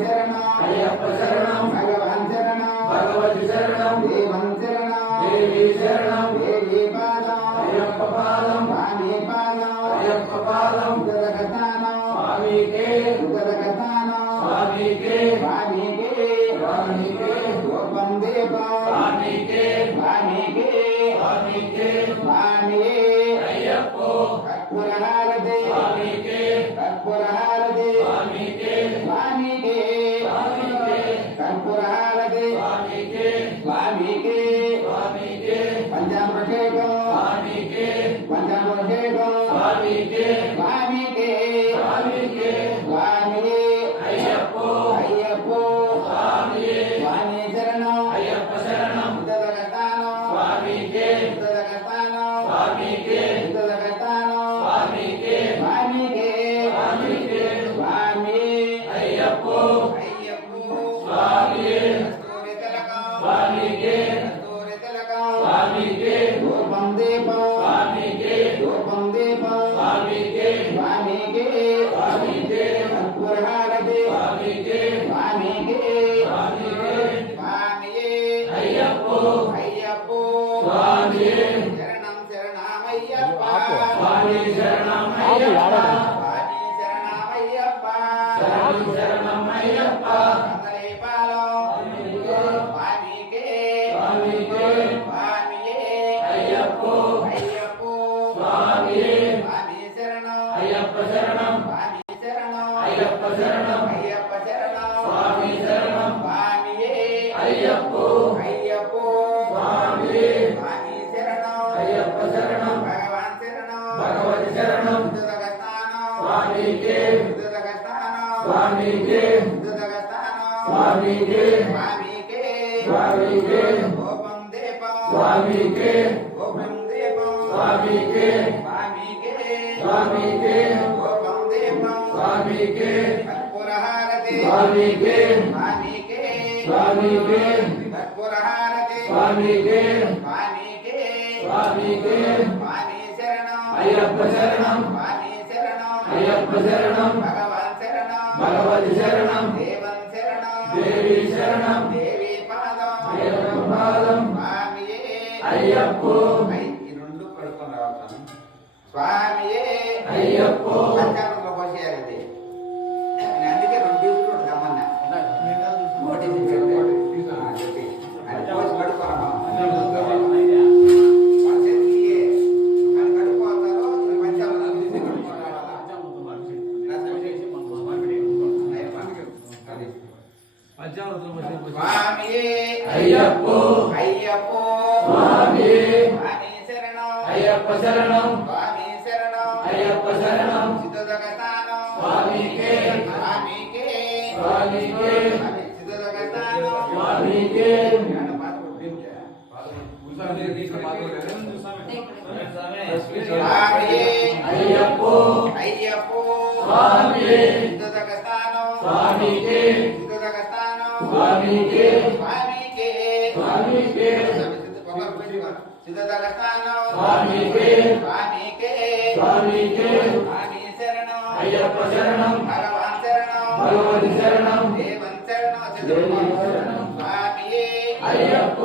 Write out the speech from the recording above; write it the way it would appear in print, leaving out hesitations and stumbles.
శరణం అయ్యప్ప శరణం భగవాన్ శరణం భగవతి శరణం దేవం శరణం దేవి శరణం దేవి పాదం అయ్యప్ప పాదం స్వామి పాదం అయ్యప్ప పాదం గదగతానం స్వామికే గదగతానం స్వామికే స్వామికే స్వామికే గోపం దీపం స్వామికే స్వామికే స్వామికే స్వామియే అయ్యప్ప కర్పూరహారతి స్వామికే కర్పూరహారతి స్వామికే స్వామికే స్వామికే కర్పూరహారతి స్వామికే స్వామికే స్వామికే పంచామృషేకం స్వామికే పంచామృషేకం స్వామికే స్వామికే స్వామికే స్వామియే అయ్యప్ప అయ్యప్ప స్వామియే స్వామి శరణం అయ్యప్ప శరణం గదగతానం స్వామికే గదగతానం స్వామికే గదగతానం స్వామికే స్వామికే స్వామికే స్వామి అయ్యప్ప అయ్యప్ప స్వామియే కస్తూరి తిలకం స్వామికే కస్తూరి తిలకం స్వామికే ధూపం దీపం స్వామికే ధూపం దీపం స్వామికే స్వామికే స్వామికే కర్పూరహారతి స్వామికే స్వామికే స్వామికే స్వామియే అయ్యప్ప అయ్యప్ప స్వామియే శరణం శరణమయ్యప్ప స్వామి శరణం అయ్యప్ప స్వామి శరణమయ్యప్ప శరణం శరణం అయ్యప్ప కందలేపాలం స్వామికే స్వామికే స్వామియే అయ్యప్ప అయ్యప్ప స్వామియే స్వామి శరణం అయ్యప్ప శరణం స్వామి శరణం అయ్యప్ప శరణం అయ్యప్ప శరణం స్వామి శరణం స్వామియే అయ్యప్ప అయ్యప్ప స్వామియే స్వామి శరణం అయ్యప్ప శరణం భగవాన్ శరణం భగవతి శరణం దుర్గస్థానం స్వామికే దుర్గస్థానం స్వామికే దుర్గస్థానం స్వామికే స్వామికే స్వామికే గోపం దీపం స్వామికే గోపం దీపం స్వామికే స్వామికే స్వామికే గోపం దీపం స్వామికే కర్పూరహారతి స్వామికే స్వామికే స్వామికే కర్పూరహారతి స్వామికే స్వామికే స్వామికే స్వామి శరణం అయ్యప్ప శరణం స్వామి శరణం అయ్యప్ప శరణం భగవాన్ శరణం భగవతి శరణం దేవం శరణం దేవి శరణం దేవి పాదం అయ్యప్ప పాదం స్వామియే అయ్యప్ప ఈ రెండు పడుకొని రావాలి స్వామియే అయ్యప్ప పంచామృతంలో పోసేయాలి ఇది నేను అందుకే రెండు తీసుకుని గమ్మన్నా ఒకటి చెప్పి అది పోసి పడుకోరా స్వామియే అయ్యప్ప అయ్యప్ప స్వామియే స్వామి శరణం అయ్యప్ప శరణం స్వామి శరణం అయ్యప్ప శరణం సిద్ధగతానం స్వామికే స్వామికే స్వామికే సిద్ధగతానం స్వామికే స్వామియే అయ్యప్ప అయ్యప్ప స్వామియే సిద్ధగతానం స్వామికే సిద్ధగతానం స్వామికే స్వామికే స్వామికే సిద్ధగతానం స్వామికే స్వామికే స్వామికే స్వామి శరణం అయ్యప్ప శరణం భగవాన్ శరణం భగవతి శరణం దేవన్ శరణం దేవి శరణం స్వామియే అయ్యప్ప